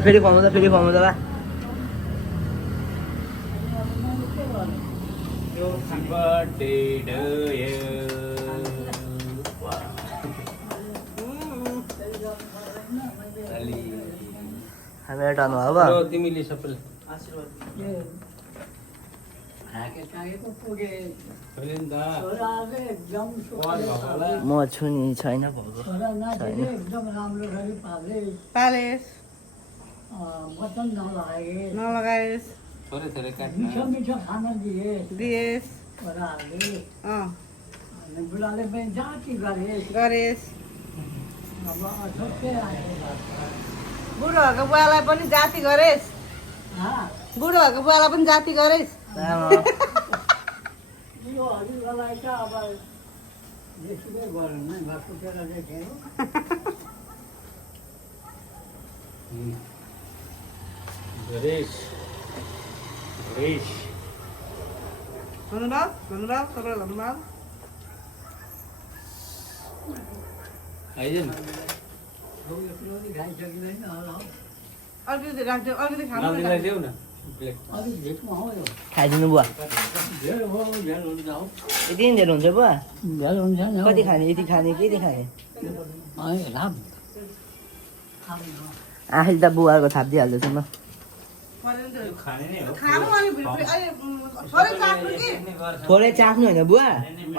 फेरि खुवाउनु त फेरि खुवाउनु त बा हामी टार्नु अब तिमीले सबैले म छु नि छैन भएको पालेस नलगाइस थोरै थोरै मिठो खाना दिएस बुढाले पनि जाति गरेस अब अठोक्कै बुढोहरूको बुवालाई पनि जाति गरेस बुढोहरूको बुवालाई पनि जाति गरेस यो हजुरलाई त अब जेसुकै गरौँ न कुटेर देखेँ गरेश गरेश धन्यवाद धन्यवाद सबैलाई धन्यवाद आइज न खाइसकिँदैन होला अलिकति राख्दै अलिकति खानु नानीलाई देऊ न प्लेट अलिक भेटमा हो यो खाइदिनु बुवा धेर हो धेर हुन्छ हौ यति नै धेरै हुन्छ बुवा धेर हुन्छ नि हौ कति खाने यति खाने कति खाने राम आखिर त बुवाको थापिदिइहाल्दैछु म खाने नै हो खानु अनि थोरै चाख्नु कि थोरै चाख्नु होइन बुवा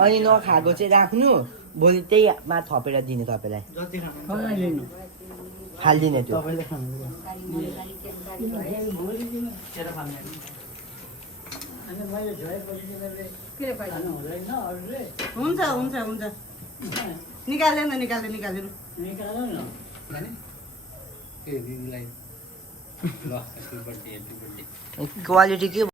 अनि नखाएको चाहिँ राख्नु भोलि त्यहीमा थपेर दिने तपाईँलाई कसलाई लिनु हालिदिने त्यो तपाईँले खानु अनि मैले छोएपछि तिमीले के खानु हुँदैन अरूले हुन्छ हुन्छ हुन्छ निकाल्दैन निकाल्दैन निकाल्दैन निकाल न खाने ए दिदीलाई ल ह्याप्पी बर्थडे क्वालिटी के